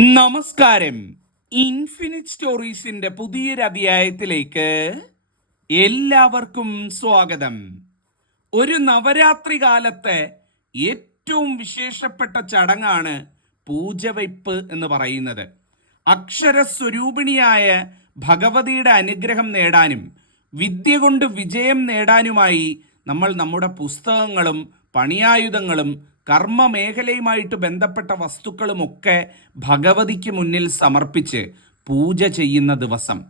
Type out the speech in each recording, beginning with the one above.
നമസ്കാരം. ഇൻഫിനിറ്റ് സ്റ്റോറീസിന്റെ പുതിയൊരു അധ്യായത്തിലേക്ക് എല്ലാവർക്കും സ്വാഗതം. ഒരു നവരാത്രി കാലത്തെ ഏറ്റവും വിശേഷപ്പെട്ട ചടങ്ങാണ് പൂജവയ്പ് എന്ന് പറയുന്നത്. അക്ഷരസ്വരൂപിണിയായ ഭഗവതിയുടെ അനുഗ്രഹം നേടാനും വിദ്യ കൊണ്ട് വിജയം നേടാനുമായി നമ്മൾ നമ്മുടെ പുസ്തകങ്ങളും പണിയായുധങ്ങളും കർമ്മ മേഖലയുമായിട്ട് ബന്ധപ്പെട്ട വസ്തുക്കളുമൊക്കെ ഭഗവതിക്ക് മുന്നിൽ സമർപ്പിച്ച് പൂജ ചെയ്യുന്ന ദിവസം.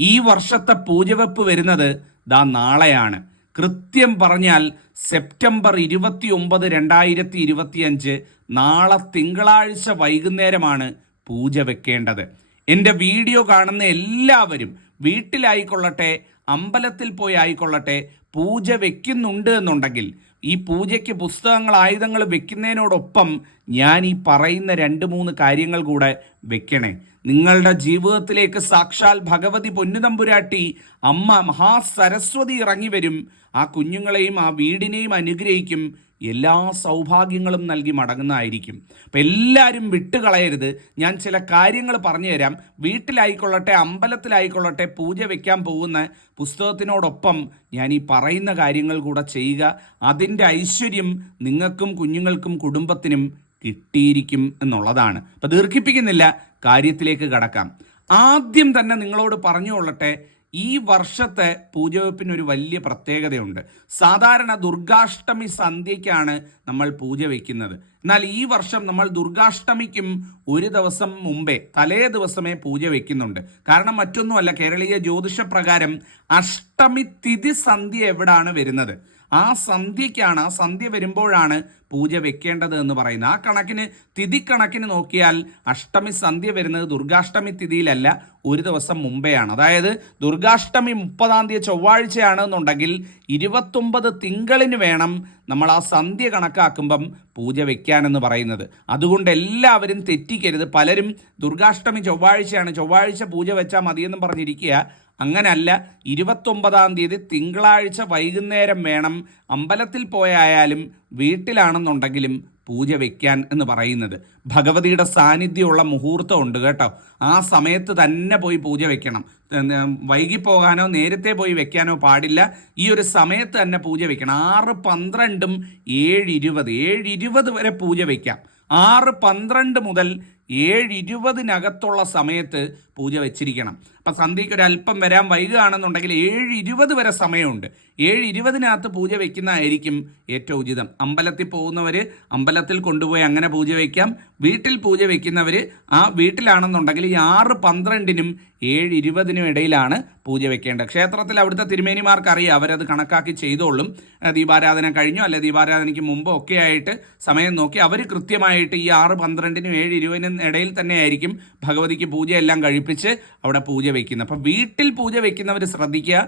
ഈ വർഷത്തെ പൂജവെപ്പ് വരുന്നത് ദാ നാളെയാണ്. കൃത്യം പറഞ്ഞാൽ സെപ്റ്റംബർ ഇരുപത്തി ഒമ്പത് രണ്ടായിരത്തി ഇരുപത്തിയഞ്ച് നാളെ തിങ്കളാഴ്ച വൈകുന്നേരമാണ് പൂജ വെക്കേണ്ടത്. എന്റെ വീഡിയോ കാണുന്ന എല്ലാവരും വീട്ടിലായിക്കൊള്ളട്ടെ അമ്പലത്തിൽ പോയി ആയിക്കൊള്ളട്ടെ പൂജ വെക്കുന്നുണ്ട് എന്നുണ്ടെങ്കിൽ ഈ പൂജയ്ക്ക് പുസ്തകങ്ങൾ ആയുധങ്ങൾ വെക്കുന്നതിനോടൊപ്പം ഞാൻ ഈ പറയുന്ന രണ്ട് മൂന്ന് കാര്യങ്ങൾ കൂടെ വെക്കണേ. നിങ്ങളുടെ ജീവിതത്തിലേക്ക് സാക്ഷാൽ ഭഗവതി പൊന്നുതമ്പുരാട്ടി അമ്മ മഹാസരസ്വതി ഇറങ്ങി വരും. ആ കുഞ്ഞുങ്ങളെയും ആ വീടിനെയും അനുഗ്രഹിക്കും. എല്ലാ സൗഭാഗ്യങ്ങളും നൽകി മടങ്ങുന്നതായിരിക്കും. അപ്പം എല്ലാവരും വിട്ടുകളയരുത്. ഞാൻ ചില കാര്യങ്ങൾ പറഞ്ഞു തരാം വീട്ടിലായിക്കൊള്ളട്ടെ അമ്പലത്തിലായിക്കൊള്ളട്ടെ പൂജ വയ്ക്കാൻ പോകുന്ന പുസ്തകത്തിനോടൊപ്പം ഞാൻ ഈ പറയുന്ന കാര്യങ്ങൾ കൂടെ ചെയ്യുക. അതിന്റെ ഐശ്വര്യം നിങ്ങൾക്കും കുഞ്ഞുങ്ങൾക്കും കുടുംബത്തിനും കിട്ടിയിരിക്കും എന്നുള്ളതാണ്. അപ്പം ദീർഘിപ്പിക്കുന്നില്ല. കാര്യത്തിലേക്ക് കടക്കാം. ആദ്യം തന്നെ നിങ്ങളോട് പറഞ്ഞുകൊള്ളട്ടെ ഈ വർഷത്തെ പൂജവെപ്പിന് ഒരു വലിയ പ്രത്യേകതയുണ്ട്. സാധാരണ ദുർഗാഷ്ടമി സന്ധ്യയ്ക്കാണ് നമ്മൾ പൂജ വയ്ക്കുന്നത് എന്നാൽ ഈ വർഷം നമ്മൾ ദുർഗാഷ്ടമിക്കും ഒരു ദിവസം മുമ്പേ തലേ ദിവസമേ പൂജ വയ്ക്കുന്നുണ്ട് കാരണം മറ്റൊന്നുമല്ല കേരളീയ ജ്യോതിഷ പ്രകാരം അഷ്ടമി തിഥി സന്ധ്യ എവിടാണ് വരുന്നത്? ആ സന്ധ്യയ്ക്കാണ് ആ സന്ധ്യ വരുമ്പോഴാണ് പൂജ വെക്കേണ്ടത് എന്ന് പറയുന്നത്. ആ കണക്കിന് തിഥി കണക്കിന് നോക്കിയാൽ അഷ്ടമി സന്ധ്യ വരുന്നത് ദുർഗാഷ്ടമി തിഥിയിലല്ല ഒരു ദിവസം മുമ്പെയാണ്. അതായത് ദുർഗാഷ്ടമി മുപ്പതാം തീയതി ചൊവ്വാഴ്ചയാണ് എന്നുണ്ടെങ്കിൽ ഇരുപത്തൊമ്പത് തിങ്കളിന് വേണം നമ്മൾ ആ സന്ധ്യ കണക്കാക്കുമ്പം പൂജ വെക്കാനെന്ന് പറയുന്നത്. അതുകൊണ്ട് എല്ലാവരും തെറ്റിക്കരുത്. പലരും ദുർഗാഷ്ടമി ചൊവ്വാഴ്ചയാണ് ചൊവ്വാഴ്ച പൂജ വെച്ചാൽ മതിയെന്നും പറഞ്ഞിരിക്കുക. അങ്ങനല്ല ഇരുപത്തൊമ്പതാം തീയതി തിങ്കളാഴ്ച വൈകുന്നേരം വേണം അമ്പലത്തിൽ പോയായാലും വീട്ടിലാണെന്നുണ്ടെങ്കിലും പൂജ വയ്ക്കാൻ എന്ന് പറയുന്നത്. ഭഗവതിയുടെ സാന്നിധ്യമുള്ള മുഹൂർത്തം ഉണ്ട് കേട്ടോ. ആ സമയത്ത് തന്നെ പോയി പൂജ വെക്കണം. വൈകിപ്പോകാനോ നേരത്തെ പോയി വെക്കാനോ പാടില്ല. ഈ ഒരു സമയത്ത് തന്നെ പൂജ വെക്കണം. ആറ് പന്ത്രണ്ടും ഏഴ് ഇരുപത് ഏഴ് ഇരുപത് വരെ പൂജ വയ്ക്കാം ആറ് പന്ത്രണ്ട് മുതൽ ഏഴ് ഇരുപതിനകത്തുള്ള സമയത്ത് പൂജ വെച്ചിരിക്കണം. അപ്പം സന്ധ്യയ്ക്ക് ഒരു അല്പം വരാൻ വൈകുകയാണെന്നുണ്ടെങ്കിൽ ഏഴ് ഇരുപത് വരെ സമയമുണ്ട്. ഏഴ് ഇരുപതിനകത്ത് പൂജ വെക്കുന്നതായിരിക്കും ഏറ്റവും ഉചിതം. അമ്പലത്തിൽ പോകുന്നവർ അമ്പലത്തിൽ കൊണ്ടുപോയി അങ്ങനെ പൂജ വയ്ക്കാം വീട്ടിൽ പൂജ വയ്ക്കുന്നവർ ആ വീട്ടിലാണെന്നുണ്ടെങ്കിൽ ഈ ആറ് പന്ത്രണ്ടിനും ഏഴ് ഇരുപതിനും ഇടയിലാണ് പൂജ വെക്കേണ്ടത്. ക്ഷേത്രത്തിൽ അവിടുത്തെ തിരുമേനിമാർക്ക് അറിയാം അവരത് കണക്കാക്കി ചെയ്തോളും. ദീപാരാധന കഴിഞ്ഞോ അല്ലെ ദീപാരാധനയ്ക്ക് മുമ്പോ ഒക്കെ ആയിട്ട് സമയം നോക്കി അവർ കൃത്യമായിട്ട് ഈ ആറ് പന്ത്രണ്ടിനും ഏഴ് ഇരുപതിനും ഇടയിൽ തന്നെ ആയിരിക്കും ഭഗവതിക്ക് പൂജയെല്ലാം കഴിപ്പിച്ച് അവിടെ പൂജ വയ്ക്കുന്നത് അപ്പം വീട്ടിൽ പൂജ വയ്ക്കുന്നവർ ശ്രദ്ധിക്കുക.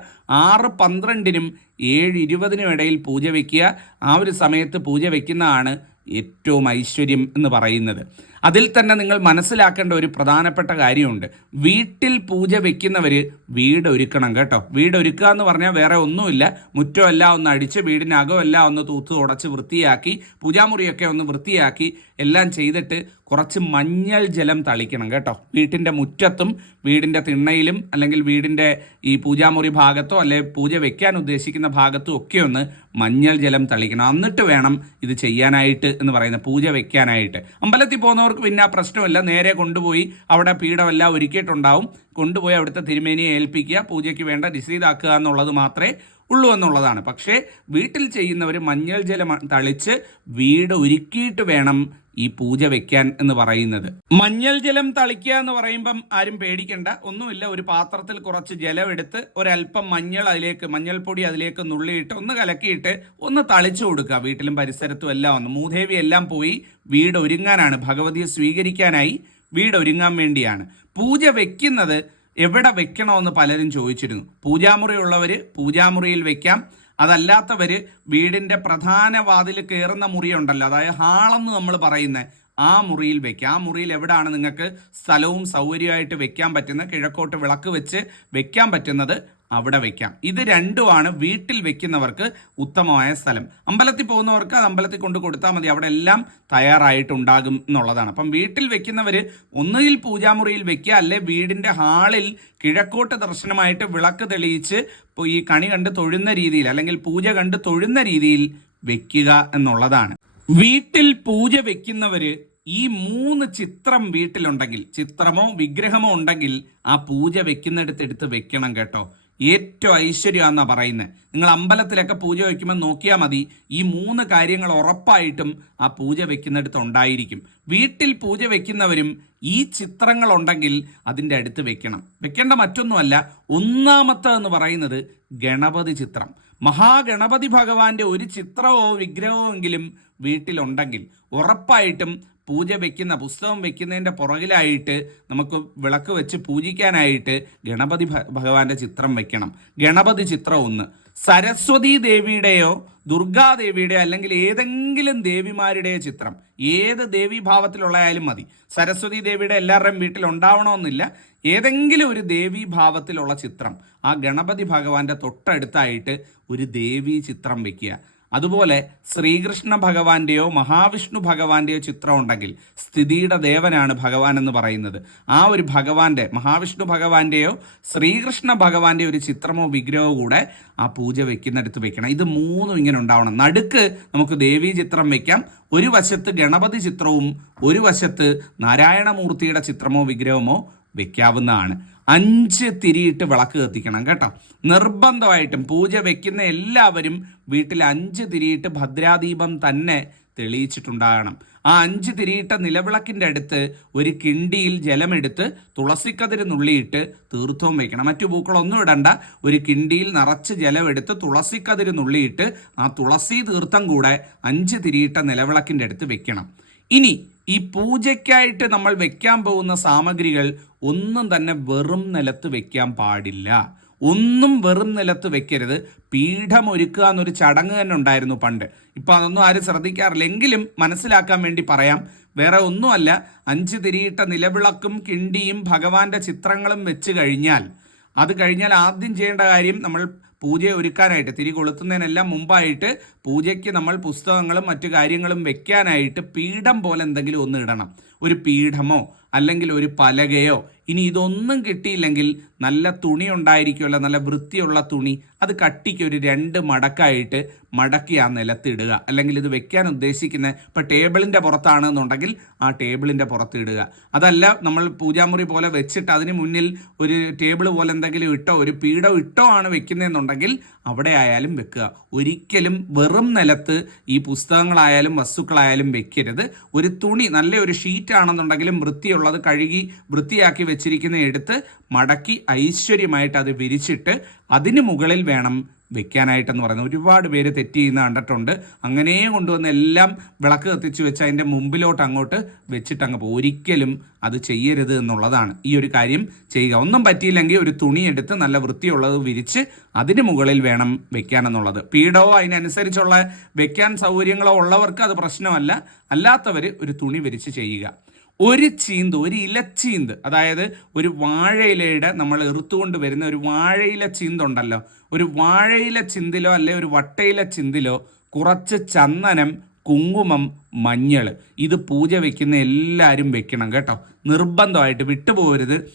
ആറ് പന്ത്രണ്ടിനും ഏഴ് ഇരുപതിനും ഇടയിൽ പൂജ വയ്ക്കുക ആ ഒരു സമയത്ത് പൂജ വയ്ക്കുന്നതാണ് ഏറ്റവും ഐശ്വര്യം എന്ന് പറയുന്നത്. അതിൽ തന്നെ നിങ്ങൾ മനസ്സിലാക്കേണ്ട ഒരു പ്രധാനപ്പെട്ട കാര്യമുണ്ട്. വീട്ടിൽ പൂജ വെക്കുന്നവർ വീട് ഒരുക്കണം കേട്ടോ. വീട് ഒരുക്കുക എന്ന് പറഞ്ഞാൽ വേറെ ഒന്നുമില്ല. മുറ്റമല്ല ഒന്ന് അടിച്ച് വീടിനകമല്ല ഒന്ന് തൂത്ത് ഉടച്ച് വൃത്തിയാക്കി പൂജാമുറിയൊക്കെ ഒന്ന് വൃത്തിയാക്കി എല്ലാം ചെയ്തിട്ട് കുറച്ച് മഞ്ഞൾ ജലം തളിക്കണം കേട്ടോ. വീട്ടിന്റെ മുറ്റത്തും വീടിന്റെ തിണ്ണയിലും അല്ലെങ്കിൽ വീടിന്റെ ഈ പൂജാമുറി ഭാഗത്തോ അല്ലെ പൂജ വെക്കാൻ ഉദ്ദേശിക്കുന്ന ഭാഗത്തും ഒക്കെ ഒന്ന് മഞ്ഞൾ ജലം തളിക്കണം. എന്നിട്ട് വേണം ഇത് ചെയ്യാനായിട്ട് എന്ന് പറയുന്നത് പൂജ വെക്കാനായിട്ട്. അമ്പലത്തിൽ പോകുന്നവർക്ക് പിന്നെ ആ പ്രശ്നമല്ല. നേരെ കൊണ്ടുപോയി അവിടെ പീഠമെല്ലാം ഒരുക്കിയിട്ടുണ്ടാവും. കൊണ്ടുപോയി അവിടുത്തെ തിരുമേനിയെ ഏൽപ്പിക്കുക പൂജയ്ക്ക് വേണ്ട രസീതാക്കുക എന്നുള്ളത് മാത്രമേ ഉള്ളൂ എന്നുള്ളതാണ്. പക്ഷേ വീട്ടിൽ ചെയ്യുന്നവർ മഞ്ഞൾ ജലം തളിച്ച് വീട് ഒരുക്കിയിട്ട് വേണം ഈ പൂജ വെക്കാൻ എന്ന് പറയുന്നത്. മഞ്ഞൾ ജലം തളിക്കുക എന്ന് പറയുമ്പം ആരും പേടിക്കണ്ട. ഒന്നുമില്ല ഒരു പാത്രത്തിൽ കുറച്ച് ജലം എടുത്ത് ഒരല്പം മഞ്ഞൾ അതിലേക്ക് മഞ്ഞൾപ്പൊടി അതിലേക്ക് നുള്ളിയിട്ട് ഒന്ന് കലക്കിയിട്ട് ഒന്ന് തളിച്ചു കൊടുക്കുക. വീട്ടിലും പരിസരത്തും എല്ലാം ഒന്ന്. മൂദേവി എല്ലാം പോയി വീട് ഒരുങ്ങാനാണ്. ഭഗവതിയെ സ്വീകരിക്കാനായി വീട് ഒരുങ്ങാൻ വേണ്ടിയാണ്. പൂജ വെക്കുന്നത് എവിടെ വെക്കണമെന്ന് പലരും ചോദിച്ചിരുന്നു. പൂജാമുറി ഉള്ളവർ പൂജാമുറിയിൽ വെക്കാം. അതല്ലാത്തവർ വീടിന്റെ പ്രധാന വാതിൽ കയറുന്ന മുറിയുണ്ടല്ലോ. അതായത് ഹാളെന്ന് നമ്മൾ പറയുന്നത് ആ മുറിയിൽ വെക്കാം. ആ മുറിയിൽ എവിടെയാണ് നിങ്ങൾക്ക് സ്ഥലവും സൗകര്യമായിട്ട് വെക്കാൻ പറ്റുന്ന കിഴക്കോട്ട് വിളക്ക് വെച്ച് വെക്കാൻ പറ്റുന്നത്? അവിടെ വെക്കാം. ഇത് രണ്ടുമാണ് വീട്ടിൽ വെക്കുന്നവർക്ക് ഉത്തമമായ സ്ഥലം. അമ്പലത്തിൽ പോകുന്നവർക്ക് അത് അമ്പലത്തിൽ കൊണ്ട് കൊടുത്താൽ മതി. അവിടെ എല്ലാം തയ്യാറായിട്ടുണ്ടാകും എന്നുള്ളതാണ്. അപ്പം വീട്ടിൽ വെക്കുന്നവർ ഒന്നുകിൽ പൂജാമുറിയിൽ വെക്കുക അല്ലെ വീടിന്റെ ഹാളിൽ കിഴക്കോട്ട് ദർശനമായിട്ട് വിളക്ക് തെളിയിച്ച് ഈ കണി കണ്ട് തൊഴുന്ന രീതിയിൽ അല്ലെങ്കിൽ പൂജ കണ്ട് തൊഴുന്ന രീതിയിൽ വെക്കുക എന്നുള്ളതാണ്. വീട്ടിൽ പൂജ വെക്കുന്നവര് ഈ മൂന്ന് ചിത്രം വീട്ടിലുണ്ടെങ്കിൽ ചിത്രമോ വിഗ്രഹമോ ഉണ്ടെങ്കിൽ ആ പൂജ വെക്കുന്നിടത്ത് എടുത്ത് വെക്കണം കേട്ടോ. ഏറ്റവും ഐശ്വര്യമാണെന്നാ പറയുന്നത് നിങ്ങൾ അമ്പലത്തിലൊക്കെ പൂജ വയ്ക്കുമ്പോൾ നോക്കിയാൽ മതി ഈ മൂന്ന് കാര്യങ്ങൾ ഉറപ്പായിട്ടും ആ പൂജ വെക്കുന്നിടത്ത് ഉണ്ടായിരിക്കും. വീട്ടിൽ പൂജ വെക്കുന്നവരും ഈ ചിത്രങ്ങൾ ഉണ്ടെങ്കിൽ അതിന്റെ അടുത്ത് വെക്കണം. വെക്കേണ്ട മറ്റൊന്നുമല്ല ഒന്നാമത്തെ എന്ന് പറയുന്നത് ഗണപതി ചിത്രം. മഹാഗണപതി ഭഗവാന്റെ ഒരു ചിത്രമോ വിഗ്രഹമോ എങ്കിലും വീട്ടിലുണ്ടെങ്കിൽ ഉറപ്പായിട്ടും പൂജ വെക്കുന്ന പുസ്തകം വെക്കുന്നതിന്റെ പുറകിലായിട്ട് നമുക്ക് വിളക്ക് വെച്ച് പൂജിക്കാനായിട്ട് ഗണപതി ഭഗവാന്റെ ചിത്രം വെക്കണം. ഗണപതി ചിത്രം ഒന്ന്. സരസ്വതി ദേവിയുടെയോ ദുർഗാദേവിയുടെയോ അല്ലെങ്കിൽ ഏതെങ്കിലും ദേവിമാരുടെയോ ചിത്രം. ഏത് ദേവീഭാവത്തിലുള്ളയാലും മതി. സരസ്വതി ദേവിയുടെ എല്ലാവരുടെയും വീട്ടിൽ ഉണ്ടാവണമെന്നില്ല. ഏതെങ്കിലും ഒരു ദേവീഭാവത്തിലുള്ള ചിത്രം. ആ ഗണപതി ഭഗവാന്റെ തൊട്ടടുത്തായിട്ട് ഒരു ദേവീ ചിത്രം വെക്കുക. അതുപോലെ ശ്രീകൃഷ്ണ ഭഗവാന്റെയോ മഹാവിഷ്ണു ഭഗവാന്റെയോ ചിത്രം ഉണ്ടെങ്കിൽ സ്ഥിതിയുടെ ദേവനാണ് ഭഗവാൻ എന്ന് പറയുന്നത്. ആ ഒരു ഭഗവാന്റെ മഹാവിഷ്ണു ഭഗവാന്റെയോ ശ്രീകൃഷ്ണ ഭഗവാന്റെ ഒരു ചിത്രമോ വിഗ്രഹമോ കൂടെ ആ പൂജ വെക്കുന്നിടത്ത് വെക്കണം. ഇത് മൂന്നും ഇങ്ങനെ ഉണ്ടാവണം. നടുക്ക് നമുക്ക് ദേവീ ചിത്രം വെക്കാം. ഒരു വശത്ത് ഗണപതി ചിത്രവും ഒരു വശത്ത് നാരായണമൂർത്തിയുടെ ചിത്രമോ വിഗ്രഹമോ വെക്കാവുന്നതാണ്. അഞ്ച് തിരിയിട്ട് വിളക്ക് കത്തിക്കണം കേട്ടോ. നിർബന്ധമായിട്ടും പൂജ വെക്കുന്ന എല്ലാവരും വീട്ടിൽ അഞ്ച് തിരിയിട്ട് ഭദ്രാദീപം തന്നെ തെളിയിച്ചിട്ടുണ്ടാകണം. ആ അഞ്ച് തിരിയിട്ട നിലവിളക്കിന്റെ അടുത്ത് ഒരു കിണ്ടിയിൽ ജലമെടുത്ത് തുളസിക്കതിര് നുള്ളിയിട്ട് തീർത്ഥവും വെക്കണം. മറ്റു പൂക്കളൊന്നും ഇടണ്ട. ഒരു കിണ്ടിയിൽ നിറച്ച് ജലമെടുത്ത് തുളസിക്കതിര് നുള്ളിയിട്ട് ആ തുളസി തീർത്ഥം കൂടെ അഞ്ച് തിരിയിട്ട നിലവിളക്കിന്റെ അടുത്ത് വെക്കണം. ഇനി ഈ പൂജയ്ക്കായിട്ട് നമ്മൾ വെക്കാൻ പോകുന്ന സാമഗ്രികൾ ഒന്നും തന്നെ വെറും നിലത്ത് വെക്കാൻ പാടില്ല. ഒന്നും വെറും നിലത്ത് വെക്കരുത്. പീഠം ഒരുക്കുക എന്നൊരു ചടങ്ങ് തന്നെ ഉണ്ടായിരുന്നു പണ്ട്. ഇപ്പൊ അതൊന്നും ആരും ശ്രദ്ധിക്കാറില്ല. എങ്കിലും മനസ്സിലാക്കാൻ വേണ്ടി പറയാം. വേറെ ഒന്നുമല്ല. അഞ്ച് തിരിയിട്ട നിലവിളക്കും കിണ്ടിയും ഭഗവാന്റെ ചിത്രങ്ങളും വെച്ച് കഴിഞ്ഞാൽ അത് കഴിഞ്ഞാൽ ആദ്യം ചെയ്യേണ്ട കാര്യം നമ്മൾ പൂജ ഒരുക്കാനായിട്ട് തിരി കൊളുത്തുന്നതിനെല്ലാം മുമ്പായിട്ട് പൂജയ്ക്ക് നമ്മൾ പുസ്തകങ്ങളും മറ്റു കാര്യങ്ങളും വെക്കാനായിട്ട് പീഠം പോലെ എന്തെങ്കിലും ഒന്ന് ഇടണം. ഒരു പീഠമോ അല്ലെങ്കിൽ ഒരു പലകയോ ഇനി ഇതൊന്നും കിട്ടിയില്ലെങ്കിൽ നല്ല തുണി ഉണ്ടായിരിക്കുമല്ലോ നല്ല വൃത്തിയുള്ള തുണി. അത് കട്ടിക്ക് ഒരു രണ്ട് മടക്കായിട്ട് മടക്കി ആ നിലത്തിടുക. അല്ലെങ്കിൽ ഇത് വെക്കാൻ ഉദ്ദേശിക്കുന്ന ഇപ്പം ടേബിളിന്റെ പുറത്താണെന്നുണ്ടെങ്കിൽ ആ ടേബിളിന്റെ പുറത്ത് ഇടുക അതല്ല നമ്മൾ പൂജാമുറി പോലെ വെച്ചിട്ട് അതിന് മുന്നിൽ ഒരു ടേബിൾ പോലെ എന്തെങ്കിലും ഇട്ടോ ഒരു പീഠം ഇട്ടോ ആണ് വെക്കുന്നതെന്നുണ്ടെങ്കിൽ അവിടെ ആയാലും വെക്കുക. ഒരിക്കലും വെറും നിലത്ത് ഈ പുസ്തകങ്ങളായാലും വസ്തുക്കളായാലും വെക്കരുത്. ഒരു തുണി നല്ല ഒരു ഷീറ്റ് ആണെന്നുണ്ടെങ്കിലും വൃത്തിയുള്ളത് കഴുകി വൃത്തിയാക്കി വെച്ചിരിക്കുന്ന എടുത്ത് മടക്കി ഐശ്വര്യമായിട്ട് അത് വിരിച്ചിട്ട് അതിന് മുകളിൽ വേണം വെക്കാനായിട്ടെന്ന് പറയുന്നത്. ഒരുപാട് പേര് തെറ്റ് ചെയ്യുന്ന കണ്ടിട്ടുണ്ട്. അങ്ങനെ കൊണ്ടുവന്ന് എല്ലാം വിളക്ക് കത്തിച്ച് വെച്ച് അതിന്റെ മുമ്പിലോട്ട് അങ്ങോട്ട് വെച്ചിട്ട് അങ്ങ് പോകും ഒരിക്കലും അത് ചെയ്യരുത് എന്നുള്ളതാണ് ഈ ഒരു കാര്യം ചെയ്യുക. ഒന്നും പറ്റിയില്ലെങ്കിൽ ഒരു തുണി എടുത്ത് നല്ല വൃത്തിയുള്ളത് വിരിച്ച് അതിന് മുകളിൽ വേണം വെക്കാനെന്നുള്ളത്. പീഡോ അതിനനുസരിച്ചുള്ള വെക്കാൻ സൗകര്യങ്ങളോ ഉള്ളവർക്ക് അത് പ്രശ്നമല്ല. അല്ലാത്തവർ ഒരു തുണി വിരിച്ച് ചെയ്യുക. ഒരു ചീന്ത് ഒരു ഇലച്ചീന്ത് അതായത് ഒരു വാഴയിലയുടെ നമ്മൾ എറുത്തുകൊണ്ട് വരുന്ന ഒരു വാഴയില ചീന്തുണ്ടല്ലോ. ഒരു വാഴയില ചിന്തിലോ അല്ലെ ഒരു വട്ടയില ചിന്തിലോ കുറച്ച് ചന്ദനം കുങ്കുമം മഞ്ഞൾ ഇത് പൂജ വെക്കുന്ന എല്ലാവരും വെക്കണം കേട്ടോ. നിർബന്ധമായിട്ട് വിട്ടുപോകരുത്.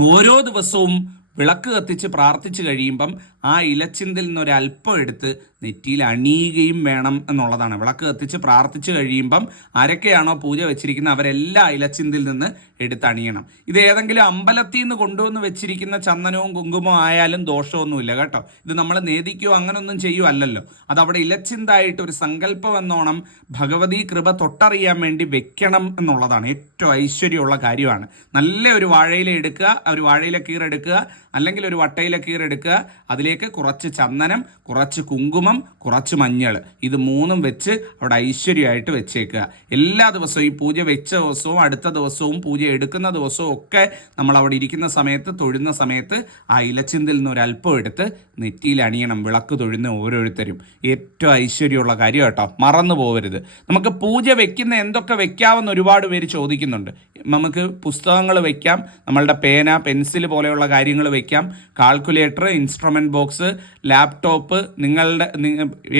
ഓരോ ദിവസവും വിളക്ക് കത്തിച്ച് പ്രാർത്ഥിച്ചു കഴിയുമ്പം ആ ഇലച്ചിന്തിൽ നിന്നൊരു അല്പം എടുത്ത് നെറ്റിയിൽ അണിയുകയും വേണം എന്നുള്ളതാണ്. വിളക്ക് കത്തിച്ച് പ്രാർത്ഥിച്ചു കഴിയുമ്പം ആരൊക്കെയാണോ പൂജ വെച്ചിരിക്കുന്നത് അവരെല്ലാം ഇലച്ചിന്തിൽ നിന്ന് എടുത്ത് അണിയണം. ഇത് ഏതെങ്കിലും അമ്പലത്തിൽ നിന്ന് കൊണ്ടുവന്ന് വെച്ചിരിക്കുന്ന ചന്ദനവും കുങ്കുമവും ആയാലും ദോഷമൊന്നുമില്ല കേട്ടോ. ഇത് നമ്മൾ നേദിക്കുകയോ അങ്ങനൊന്നും ചെയ്യുമല്ലല്ലോ അത് അവിടെ ഇലച്ചിന്തായിട്ട് ഒരു സങ്കല്പം എന്നോണം ഭഗവതി കൃപ തൊട്ടറിയാൻ വേണ്ടി വെക്കണം എന്നുള്ളതാണ് ഏറ്റവും ഐശ്വര്യമുള്ള കാര്യമാണ്. നല്ല ഒരു വാഴയില എടുക്കുക ഒരു വാഴയില കീറെടുക്കുക അല്ലെങ്കിൽ ഒരു വട്ടയില കീറെടുക്കുക അതിലേക്ക് അതിലേക്ക് കുറച്ച് ചന്ദനം കുറച്ച് കുങ്കുമം കുറച്ച് മഞ്ഞൾ. ഇത് മൂന്നും വെച്ച് അവിടെ ഐശ്വര്യമായിട്ട് വെച്ചേക്കുക. എല്ലാ ദിവസവും ഈ പൂജ വെച്ച ദിവസവും അടുത്ത ദിവസവും പൂജ എടുക്കുന്ന ദിവസവും ഒക്കെ നമ്മൾ അവിടെ ഇരിക്കുന്ന സമയത്ത് തൊഴുന്ന സമയത്ത് ആ ഇലച്ചിന്തിൽ നിന്ന് ഒരു അല്പം എടുത്ത് നെറ്റിയിൽ അണിയണം വിളക്ക് തൊഴുന്ന ഓരോരുത്തരും. ഏറ്റവും ഐശ്വര്യമുള്ള കാര്യം കേട്ടോ മറന്നു പോകരുത് നമുക്ക് പൂജ വെക്കുന്ന എന്തൊക്കെ വെക്കാമെന്ന് ഒരുപാട് പേര് ചോദിക്കുന്നുണ്ട്. നമുക്ക് പുസ്തകങ്ങൾ വെക്കാം നമ്മളുടെ പേന പെൻസിൽ പോലെയുള്ള കാര്യങ്ങൾ വെക്കാം കാൽക്കുലേറ്റർ ഇൻസ്ട്രുമെന്റ് ബോക്സ് ലാപ്ടോപ്പ് നിങ്ങളുടെ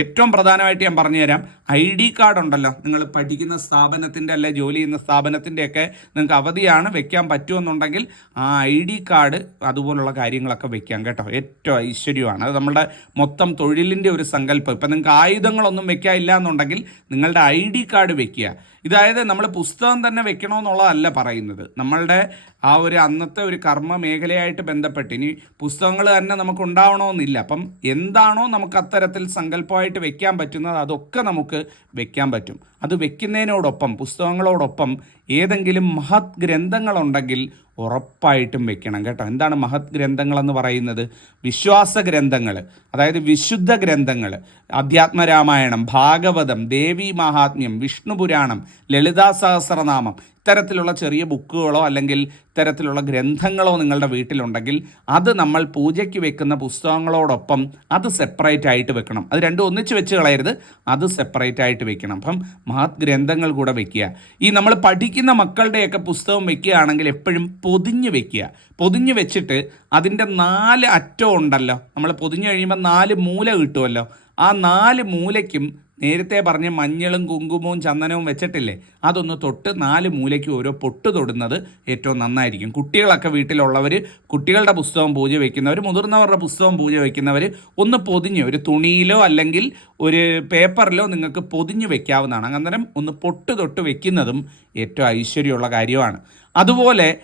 ഏറ്റവും പ്രധാനമായിട്ട് ഞാൻ പറഞ്ഞുതരാം ഐ ഡി കാർഡ് ഉണ്ടല്ലോ. നിങ്ങൾ പഠിക്കുന്ന സ്ഥാപനത്തിന്റെ അല്ലെ ജോലി ചെയ്യുന്ന സ്ഥാപനത്തിന്റെയൊക്കെ നിങ്ങൾക്ക് അവധിയാണ് വെക്കാൻ പറ്റുമെന്നുണ്ടെങ്കിൽ ആ ഐ ഡി കാർഡ് അതുപോലുള്ള കാര്യങ്ങളൊക്കെ വെക്കാം കേട്ടോ. ഏറ്റവും ഐശ്വര്യമാണ്. അത് നമ്മുടെ മൊത്തം തൊഴിലിന്റെ ഒരു സങ്കല്പം. ഇപ്പം നിങ്ങൾക്ക് ആയുധങ്ങളൊന്നും വെക്കാനില്ല എന്നുണ്ടെങ്കിൽ നിങ്ങളുടെ ഐ ഡി കാർഡ് വെക്കുക. ഇതായത് നമ്മൾ പുസ്തകം തന്നെ വെക്കണമെന്നുള്ളതല്ല പറയുന്നത്. നമ്മളുടെ ആ ഒരു അന്നത്തെ ഒരു കർമ്മ മേഖലയായിട്ട് ബന്ധപ്പെട്ട് ഇനി പുസ്തകങ്ങൾ തന്നെ നമുക്ക് ഉണ്ടാവണമെന്നില്ല. അപ്പം എന്താണോ നമുക്ക് അത്തരത്തിൽ സങ്കല്പമായിട്ട് വെക്കാൻ പറ്റുന്നത് അതൊക്കെ നമുക്ക് വെക്കാൻ പറ്റും. അത് വെക്കുന്നതിനോടൊപ്പം പുസ്തകങ്ങളോടൊപ്പം ഏതെങ്കിലും മഹത് ഗ്രന്ഥങ്ങളുണ്ടെങ്കിൽ ഉറപ്പായിട്ടും വെക്കണം കേട്ടോ. എന്താണ് മഹത് ഗ്രന്ഥങ്ങളെന്ന് പറയുന്നത്? വിശ്വാസ ഗ്രന്ഥങ്ങൾ അതായത് വിശുദ്ധ ഗ്രന്ഥങ്ങൾ. അധ്യാത്മരാമായണം ഭാഗവതം ദേവി മഹാത്മ്യം വിഷ്ണു പുരാണം ലളിതാ സഹസ്രനാമം ഇത്തരത്തിലുള്ള ചെറിയ ബുക്കുകളോ അല്ലെങ്കിൽ ഇത്തരത്തിലുള്ള ഗ്രന്ഥങ്ങളോ നിങ്ങളുടെ വീട്ടിലുണ്ടെങ്കിൽ അത് നമ്മൾ പൂജയ്ക്ക് വെക്കുന്ന പുസ്തകങ്ങളോടൊപ്പം അത് സെപ്പറേറ്റ് ആയിട്ട് വെക്കണം. അത് രണ്ടും ഒന്നിച്ച് വെച്ച് കളയരുത്. അത് സെപ്പറേറ്റ് ആയിട്ട് വെക്കണം. അപ്പം മഹത് ഗ്രന്ഥങ്ങൾ കൂടെ വെക്കുക. ഈ നമ്മൾ പഠിക്കുന്ന മക്കളുടെയൊക്കെ പുസ്തകം വെക്കുകയാണെങ്കിൽ എപ്പോഴും പൊതിഞ്ഞ് വെക്കുക. പൊതിഞ്ഞ് വെച്ചിട്ട് അതിന്റെ നാല് അറ്റം ഉണ്ടല്ലോ. നമ്മൾ പൊതിഞ്ഞ് കഴിയുമ്പോൾ നാല് മൂല കിട്ടുമല്ലോ. ആ നാല് മൂലയ്ക്കും നേരത്തെ പറഞ്ഞ മഞ്ഞളും കുങ്കുമവും ചന്ദനവും വെച്ചിട്ടില്ലേ? അതൊന്ന് തൊട്ട് നാല് മൂലയ്ക്ക് ഓരോ പൊട്ട് തൊടുന്നത് ഏറ്റവും നന്നായിരിക്കും. കുട്ടികളൊക്കെ വീട്ടിലുള്ളവർ കുട്ടികളുടെ പുസ്തകം പൂജ വയ്ക്കുന്നവർ മുതിർന്നവരുടെ പുസ്തകം പൂജ വയ്ക്കുന്നവർ ഒന്ന് പൊതിഞ്ഞ് ഒരു തുണിയിലോ അല്ലെങ്കിൽ ഒരു പേപ്പറിലോ നിങ്ങൾക്ക് പൊതിഞ്ഞ് വെക്കാവുന്നതാണ്. അന്നേരം ഒന്ന് പൊട്ട് തൊട്ട് വെക്കുന്നതും ഏറ്റവും ഐശ്വര്യമുള്ള കാര്യമാണ്. അതുപോലെ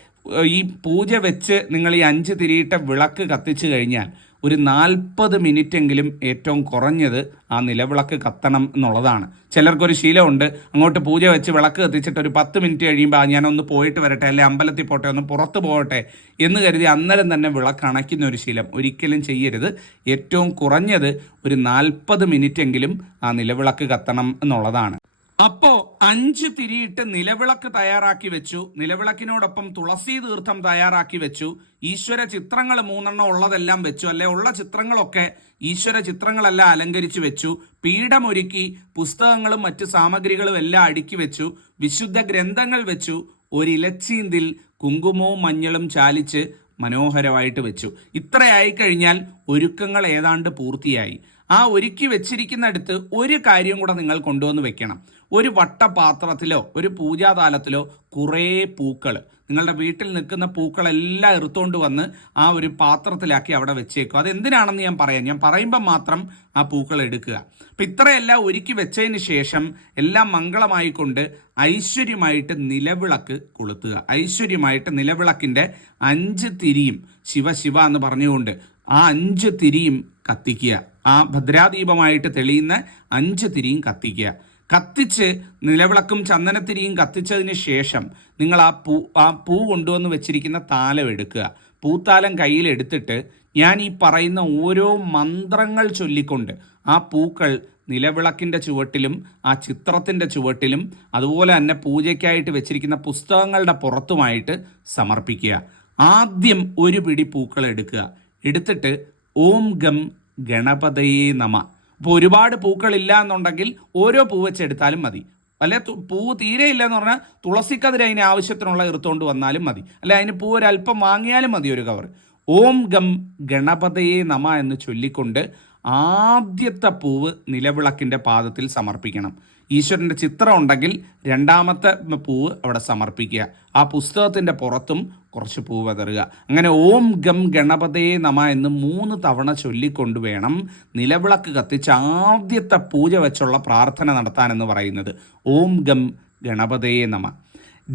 ഈ പൂജ വെച്ച് നിങ്ങൾ ഈ അഞ്ച് തിരിയിട്ട വിളക്ക് കത്തിച്ചു കഴിഞ്ഞാൽ ഒരു നാൽപ്പത് മിനിറ്റെങ്കിലും ഏറ്റവും കുറഞ്ഞത് ആ നിലവിളക്ക് കത്തണം എന്നുള്ളതാണ്. ചിലർക്കൊരു ശീലമുണ്ട്. അങ്ങോട്ട് പൂജ വെച്ച് വിളക്ക് കത്തിച്ചിട്ട് ഒരു പത്ത് മിനിറ്റ് കഴിയുമ്പോൾ ഞാനൊന്ന് പോയിട്ട് വരട്ടെ അല്ലെ അമ്പലത്തിൽ പോട്ടെ ഒന്ന് പുറത്ത് പോകട്ടെ എന്ന് കരുതി അന്നേരം തന്നെ വിളക്ക് അണയ്ക്കുന്ന ഒരു ശീലം ഒരിക്കലും ചെയ്യരുത്. ഏറ്റവും കുറഞ്ഞത് ഒരു നാൽപ്പത് മിനിറ്റെങ്കിലും ആ നിലവിളക്ക് കത്തണം എന്നുള്ളതാണ്. അപ്പോ അഞ്ച് തിരിയിട്ട് നിലവിളക്ക് തയ്യാറാക്കി വെച്ചു. നിലവിളക്കിനോടൊപ്പം തുളസി തീർത്ഥം തയ്യാറാക്കി വെച്ചു. ഈശ്വര ചിത്രങ്ങൾ മൂന്നെണ്ണം ഉള്ളതെല്ലാം വെച്ചു. അല്ലെ? ഉള്ള ചിത്രങ്ങളൊക്കെ ഈശ്വര ചിത്രങ്ങളെല്ലാം അലങ്കരിച്ചു വെച്ചു. പീഠമൊരുക്കി പുസ്തകങ്ങളും മറ്റു സാമഗ്രികളും എല്ലാം അടുക്കി വെച്ചു. വിശുദ്ധ ഗ്രന്ഥങ്ങൾ വെച്ചു. ഒരു ഇലച്ചീന്തിൽ കുങ്കുമവും മഞ്ഞളും ചാലിച്ച് മനോഹരമായിട്ട് വെച്ചു. ഇത്രയായി കഴിഞ്ഞാൽ ഒരുക്കങ്ങൾ ഏതാണ്ട് പൂർത്തിയായി. ആ ഒരുക്കി വെച്ചിരിക്കുന്നിടത്ത് ഒരു കാര്യം കൂടെ നിങ്ങൾ കൊണ്ടുവന്ന് വെക്കണം. ഒരു വട്ടപാത്രത്തിലോ ഒരു പൂജാതാലത്തിലോ കുറേ പൂക്കൾ നിങ്ങളുടെ വീട്ടിൽ നിൽക്കുന്ന പൂക്കളെല്ലാം എടുത്തുകൊണ്ട് വന്ന് ആ ഒരു പാത്രത്തിലാക്കി അവിടെ വെച്ചേക്കും. അത് എന്തിനാണെന്ന് ഞാൻ പറയാം. ഞാൻ പറയുമ്പോൾ മാത്രം ആ പൂക്കൾ എടുക്കുക. അപ്പം ഇത്രയെല്ലാം ഒരുക്കി വെച്ചതിന് ശേഷം എല്ലാം മംഗളമായിക്കൊണ്ട് ഐശ്വര്യമായിട്ട് നിലവിളക്ക് കൊളുത്തുക. ഐശ്വര്യമായിട്ട് നിലവിളക്കിന്റെ അഞ്ച് തിരിയും ശിവ ശിവ എന്ന് പറഞ്ഞുകൊണ്ട് ആ അഞ്ച് തിരിയും കത്തിക്കുക. ആ ഭദ്രാദീപമായിട്ട് തെളിയുന്ന അഞ്ച് തിരിയും കത്തിക്കുക. കത്തിച്ച് നിലവിളക്കും ചന്ദനത്തിരിയും കത്തിച്ചതിന് ശേഷം നിങ്ങൾ ആ പൂ ആ പൂ കൊണ്ടുവന്ന് വെച്ചിരിക്കുന്ന താലം എടുക്കുക. പൂത്താലം കയ്യിലെടുത്തിട്ട് ഞാൻ ഈ പറയുന്ന ഓരോ മന്ത്രങ്ങൾ ചൊല്ലിക്കൊണ്ട് ആ പൂക്കൾ നിലവിളക്കിന്റെ ചുവട്ടിലും ആ ചിത്രത്തിന്റെ ചുവട്ടിലും അതുപോലെ തന്നെ പൂജയ്ക്കായിട്ട് വെച്ചിരിക്കുന്ന പുസ്തകങ്ങളുടെ പുറത്തുമായിട്ട് സമർപ്പിക്കുക. ആദ്യം ഒരു പിടി പൂക്കൾ എടുക്കുക. എടുത്തിട്ട് ഓം ഗം ഗണപതയേ നമ. അപ്പോൾ ഒരുപാട് പൂക്കളില്ല എന്നുണ്ടെങ്കിൽ ഓരോ പൂ വെച്ചെടുത്താലും മതി. അല്ലെ പൂവ് തീരെ ഇല്ല എന്ന് പറഞ്ഞാൽ തുളസിക്കതിര് അതിന് ആവശ്യത്തിനുള്ള ഇറുത്തോണ്ട് വന്നാലും മതി. അല്ലെ അതിന് പൂ ഒരല്പം വാങ്ങിയാലും മതി ഒരു കവർ ഓം ഗം ഗണപതയെ നമ എന്ന് ചൊല്ലിക്കൊണ്ട് ആദ്യത്തെ പൂവ് നിലവിളക്കിന്റെ പാദത്തിൽ സമർപ്പിക്കണം. ഈശ്വരന്റെ ചിത്രം ഉണ്ടെങ്കിൽ രണ്ടാമത്തെ പൂവ് അവിടെ സമർപ്പിക്കുക. ആ പുസ്തകത്തിന്റെ പുറത്തും കുറച്ച് പൂവ് വിതറുക. അങ്ങനെ ഓം ഗം ഗണപതേ നമ എന്ന് മൂന്ന് തവണ ചൊല്ലിക്കൊണ്ട് വേണം നിലവിളക്ക് കത്തിച്ച് ആദ്യത്തെ പൂജ വെച്ചുള്ള പ്രാർത്ഥന നടത്താനെന്ന് പറയുന്നത്. ഓം ഗം ഗണപതേ നമ.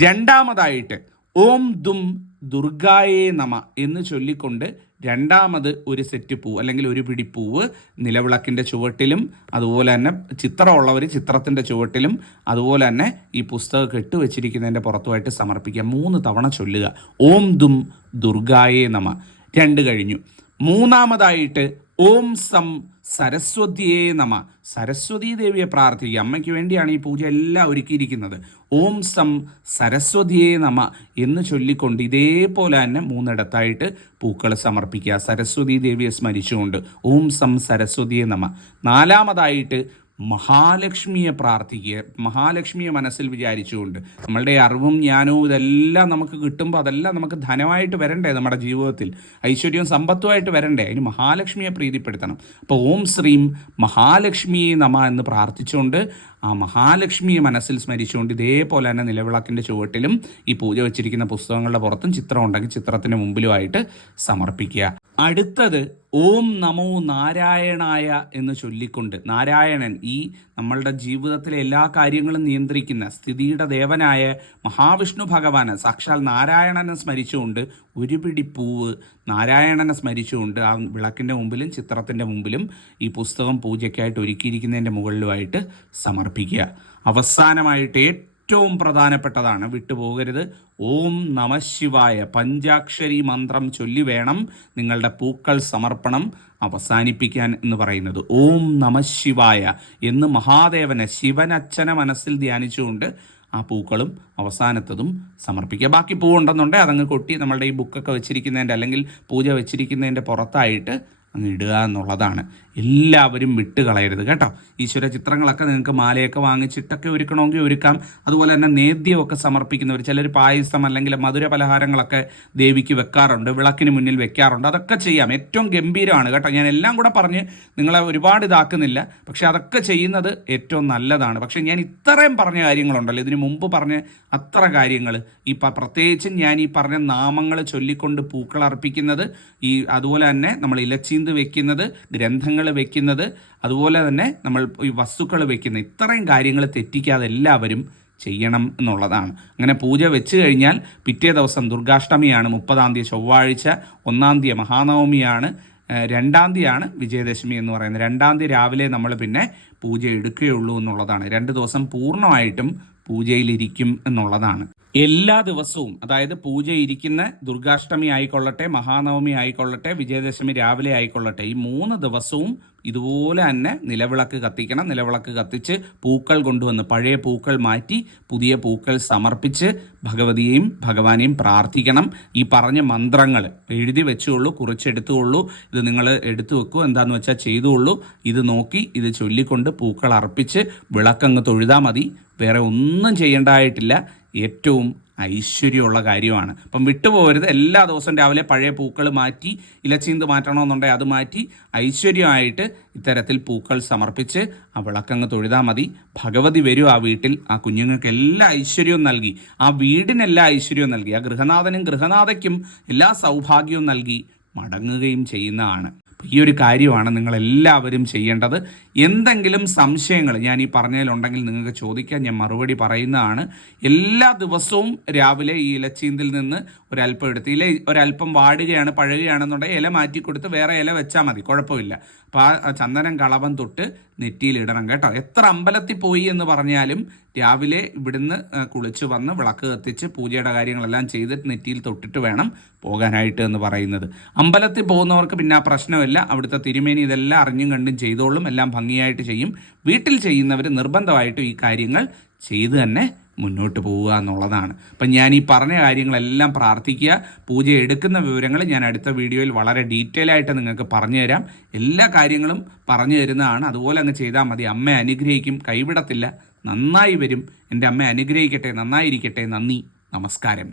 രണ്ടാമതായിട്ട് ഓം ദും ദുർഗായേ നമ എന്ന് ചൊല്ലിക്കൊണ്ട് രണ്ടാമത് ഒരു സെറ്റ് പൂവ് അല്ലെങ്കിൽ ഒരു പിടി പൂവ് നിലവിളക്കിന്റെ ചുവട്ടിലും അതുപോലെ തന്നെ ചിത്രമുള്ളവർ ചിത്രത്തിന്റെ ചുവട്ടിലും അതുപോലെ തന്നെ ഈ പുസ്തകം കെട്ടുവെച്ചിരിക്കുന്നതിന്റെ പുറത്തുമായിട്ട് സമർപ്പിക്കുക. മൂന്ന് തവണ ചൊല്ലുക. ഓം ദും ദുർഗായേ നമ. രണ്ട് കഴിഞ്ഞു. മൂന്നാമതായിട്ട് ഓം സം സരസ്വതിയേ നമ. സരസ്വതി ദേവിയെ പ്രാർത്ഥിക്കുക. അമ്മയ്ക്ക് വേണ്ടിയാണ് ഈ പൂജ എല്ലാം ഒരുക്കിയിരിക്കുന്നത്. ഓം സം സരസ്വതിയേ നമ എന്ന് ചൊല്ലിക്കൊണ്ട് ഇതേപോലെ തന്നെ മൂന്നിടത്തായിട്ട് പൂക്കൾ സമർപ്പിക്കുക. സരസ്വതി ദേവിയെ സ്മരിച്ചുകൊണ്ട് ഓം സം സരസ്വതിയെ നമ. നാലാമതായിട്ട് മഹാലക്ഷ്മിയെ പ്രാർത്ഥിക്കുക. മഹാലക്ഷ്മിയെ മനസ്സിൽ വിചാരിച്ചുകൊണ്ട് നമ്മളുടെ അറിവും ജ്ഞാനവും ഇതെല്ലാം നമുക്ക് കിട്ടുമ്പോൾ അതെല്ലാം നമുക്ക് ധനമായിട്ട് വരണ്ടേ നമ്മുടെ ജീവിതത്തിൽ? ഐശ്വര്യവും സമ്പത്തുമായിട്ട് വരണ്ടേ? അതിന് മഹാലക്ഷ്മിയെ പ്രീതിപ്പെടുത്തണം. അപ്പോൾ ഓം ശ്രീം മഹാലക്ഷ്മിയെ നമ എന്ന് പ്രാർത്ഥിച്ചുകൊണ്ട് ആ മഹാലക്ഷ്മിയെ മനസ്സിൽ സ്മരിച്ചുകൊണ്ട് ഇതേപോലെ തന്നെ നിലവിളക്കിന്റെ ചുവട്ടിലും ഈ പൂജ വെച്ചിരിക്കുന്ന പുസ്തകങ്ങളുടെ പുറത്തും ചിത്രം ഉണ്ടെങ്കിൽ ചിത്രത്തിന് മുമ്പിലുമായിട്ട് സമർപ്പിക്കുക. അടുത്തത് ഓം നമോ നാരായണായ എന്ന് ചൊല്ലിക്കൊണ്ട് നാരായണൻ ഈ നമ്മളുടെ ജീവിതത്തിലെ എല്ലാ കാര്യങ്ങളും നിയന്ത്രിക്കുന്ന സ്ഥിതിയുടെ ദേവനായ മഹാവിഷ്ണു ഭഗവാന് സാക്ഷാൽ നാരായണനെ സ്മരിച്ചുകൊണ്ട് ഒരു പിടി പൂവ് നാരായണനെ സ്മരിച്ചുകൊണ്ട് ആ വിളക്കിന്റെ മുമ്പിലും ചിത്രത്തിന്റെ മുമ്പിലും ഈ പുസ്തകം പൂജയ്ക്കായിട്ട് ഒരുക്കിയിരിക്കുന്നതിന്റെ മുകളിലുമായിട്ട് സമർപ്പിക്കുക. അവസാനമായിട്ട് ഏറ്റവും പ്രധാനപ്പെട്ടതാണ്. വിട്ടുപോകരുത്. ഓം നമശിവായ പഞ്ചാക്ഷരി മന്ത്രം ചൊല്ലി വേണം നിങ്ങളുടെ പൂക്കൾ സമർപ്പണം അവസാനിപ്പിക്കാൻ എന്ന് പറയുന്നത്. ഓം നമശിവായ എന്ന് മഹാദേവനെ ശിവനച്ഛനെ മനസ്സിൽ ധ്യാനിച്ചുകൊണ്ട് ആ പൂക്കളും അവസാനത്തതും സമർപ്പിക്കുക. ബാക്കി പൂവുണ്ടെന്നുണ്ടെങ്കിൽ അതങ്ങ് കൊട്ടി നമ്മളുടെ ഈ ബുക്കൊക്കെ വെച്ചിരിക്കുന്നതിന്റെ അല്ലെങ്കിൽ പൂജ വെച്ചിരിക്കുന്നതിന്റെ പുറത്തായിട്ട് അങ്ങ് ഇടുക എന്നുള്ളതാണ്. എല്ലാവരും വിട്ട് കളയരുത് കേട്ടോ. ഈശ്വര ചിത്രങ്ങളൊക്കെ നിങ്ങൾക്ക് മാലയൊക്കെ വാങ്ങിച്ചിട്ടൊക്കെ ഒരുക്കണമെങ്കിൽ ഒരുക്കാം. അതുപോലെ തന്നെ നേദ്യമൊക്കെ സമർപ്പിക്കുന്നവർ ചിലർ പായസം അല്ലെങ്കിൽ മധുര പലഹാരങ്ങളൊക്കെ ദേവിക്ക് വെക്കാറുണ്ട് വിളക്കിന് മുന്നിൽ വെക്കാറുണ്ട്. അതൊക്കെ ചെയ്യാം. ഏറ്റവും ഗംഭീരമാണ് കേട്ടോ. ഞാൻ എല്ലാം കൂടെ പറഞ്ഞ് നിങ്ങളെ ഒരുപാട് ഇതാക്കുന്നില്ല. പക്ഷെ അതൊക്കെ ചെയ്യുന്നത് ഏറ്റവും നല്ലതാണ്. പക്ഷേ ഞാൻ ഇത്രയും പറഞ്ഞ കാര്യങ്ങളുണ്ടല്ലോ. ഇതിനു മുമ്പ് പറഞ്ഞ അത്ര കാര്യങ്ങൾ. ഈ പ്രത്യേകിച്ചും ഞാൻ ഈ പറഞ്ഞ നാമങ്ങൾ ചൊല്ലിക്കൊണ്ട് പൂക്കൾ അർപ്പിക്കുന്നത് ഈ അതുപോലെ തന്നെ നമ്മൾ ഇലച്ചീന്ത് വെക്കുന്നത് ഗ്രന്ഥങ്ങൾ വെക്കുന്നത് അതുപോലെ തന്നെ നമ്മൾ ഈ വസ്തുക്കൾ വെക്കുന്ന ഇത്രയും കാര്യങ്ങൾ തെറ്റിക്കാതെ എല്ലാവരും ചെയ്യണം എന്നുള്ളതാണ്. അങ്ങനെ പൂജ വെച്ച് കഴിഞ്ഞാൽ പിറ്റേ ദിവസം ദുർഗാഷ്ടമിയാണ് മുപ്പതാം തീയതി ചൊവ്വാഴ്ച ഒന്നാം തീയതി മഹാനവമിയാണ് രണ്ടാം തീയതിയാണ് വിജയദശമി എന്ന് പറയുന്നത്. രണ്ടാം തീയതി രാവിലെ നമ്മൾ പിന്നെ പൂജ എടുക്കുകയുള്ളൂ എന്നുള്ളതാണ്. രണ്ട് ദിവസം പൂർണമായിട്ടും പൂജയിലിരിക്കും എന്നുള്ളതാണ്. എല്ലാ ദിവസവും അതായത് പൂജ ഇരിക്കുന്ന ദുർഗാഷ്ടമി ആയിക്കൊള്ളട്ടെ മഹാനവമി ആയിക്കൊള്ളട്ടെ വിജയദശമി രാവിലെ ആയിക്കൊള്ളട്ടെ ഈ മൂന്ന് ദിവസവും ഇതുപോലെ തന്നെ നിലവിളക്ക് കത്തിക്കണം. നിലവിളക്ക് കത്തിച്ച് പൂക്കൾ കൊണ്ടുവന്ന് പഴയ പൂക്കൾ മാറ്റി പുതിയ പൂക്കൾ സമർപ്പിച്ച് ഭഗവതിയെയും ഭഗവാനെയും പ്രാർത്ഥിക്കണം. ഈ പറഞ്ഞ മന്ത്രങ്ങൾ എഴുതി വെച്ചുകൊള്ളൂ കുറിച്ചെടുത്തുകൊള്ളൂ ഇത് നിങ്ങൾ എടുത്തു വെക്കൂ എന്താന്ന് വെച്ചാൽ ചെയ്തുകൊള്ളൂ ഇത് നോക്കി ഇത് ചൊല്ലിക്കൊണ്ട് പൂക്കൾ അർപ്പിച്ച് വിളക്കങ്ങ് തൊഴുതാൽ മതി. വേറെ ഒന്നും ചെയ്യേണ്ടതായിട്ടില്ല ഏറ്റവും ഐശ്വര്യമുള്ള കാര്യമാണ്. അപ്പം വിട്ടുപോകരുത്. എല്ലാ ദിവസവും രാവിലെ പഴയ പൂക്കൾ മാറ്റി ഇലച്ചീന്ത് മാറ്റണമെന്നുണ്ടെങ്കിൽ അത് മാറ്റി ഐശ്വര്യമായിട്ട് ഇത്തരത്തിൽ പൂക്കൾ സമർപ്പിച്ച് ആ വിളക്കങ്ങ് തൊഴുതാൽ മതി. ഭഗവതി വരും ആ വീട്ടിൽ. ആ കുഞ്ഞുങ്ങൾക്ക് എല്ലാ ഐശ്വര്യവും നൽകി. ആ വീടിനെല്ലാ ഐശ്വര്യവും നൽകി. ആ ഗൃഹനാഥനും ഗൃഹനാഥയ്ക്കും എല്ലാ സൗഭാഗ്യവും നൽകി മടങ്ങുകയും ചെയ്യുന്നതാണ്. ഈ ഒരു കാര്യമാണ് നിങ്ങളെല്ലാവരും ചെയ്യേണ്ടത്. എന്തെങ്കിലും സംശയങ്ങൾ ഞാൻ ഈ പറഞ്ഞതിലുണ്ടെങ്കിൽ നിങ്ങൾക്ക് ചോദിക്കാൻ ഞാൻ മറുപടി പറയുന്നതാണ്. എല്ലാ ദിവസവും രാവിലെ ഈ ഇലച്ചീന്തിൽ നിന്ന് ഒരല്പം എടുത്ത് ഇല ഒരല്പം വാടുകയാണ് പഴകുകയാണെന്നുണ്ടെങ്കിൽ ഇല മാറ്റി കൊടുത്ത് വേറെ ഇല വെച്ചാൽ മതി കുഴപ്പമില്ല. അപ്പോൾ ആ ചന്ദനം കളവൻ തൊട്ട് നെറ്റിയിലിടണം കേട്ടോ. എത്ര അമ്പലത്തിൽ പോയി എന്ന് പറഞ്ഞാലും രാവിലെ ഇവിടുന്ന് കുളിച്ചു വന്ന് വിളക്ക് കത്തിച്ച് പൂജയുടെ കാര്യങ്ങളെല്ലാം ചെയ്തിട്ട് നെറ്റിയിൽ തൊട്ടിട്ട് വേണം പോകാനായിട്ട് എന്ന് പറയുന്നത്. അമ്പലത്തിൽ പോകുന്നവർക്ക് പിന്നെ ആ പ്രശ്നമില്ല. അവിടുത്തെ തിരുമേനി ഇതെല്ലാം അറിഞ്ഞും കണ്ടും ചെയ്തോളും. എല്ലാം ഭംഗിയായിട്ട് ചെയ്യും. വീട്ടിൽ ചെയ്യുന്നവർ നിർബന്ധമായിട്ടും ഈ കാര്യങ്ങൾ ചെയ്തു തന്നെ മുന്നോട്ട് പോവുക എന്നുള്ളതാണ്. അപ്പം ഞാൻ ഈ പറഞ്ഞ കാര്യങ്ങളെല്ലാം പ്രാർത്ഥിക്കുക. പൂജ എടുക്കുന്ന വിവരങ്ങൾ ഞാൻ അടുത്ത വീഡിയോയിൽ വളരെ ഡീറ്റെയിൽ ആയിട്ട് നിങ്ങൾക്ക് പറഞ്ഞു തരാം എല്ലാ കാര്യങ്ങളും പറഞ്ഞു തരുന്നതാണ്. അതുപോലെ അങ്ങ് ചെയ്താൽ മതി. അമ്മ അനുഗ്രഹിക്കും. കൈവിടത്തില്ല. നന്നായി വരും. എന്റെ അമ്മ അനുഗ്രഹിക്കട്ടെ. നന്നായിരിക്കട്ടെ. നന്ദി. നമസ്കാരം.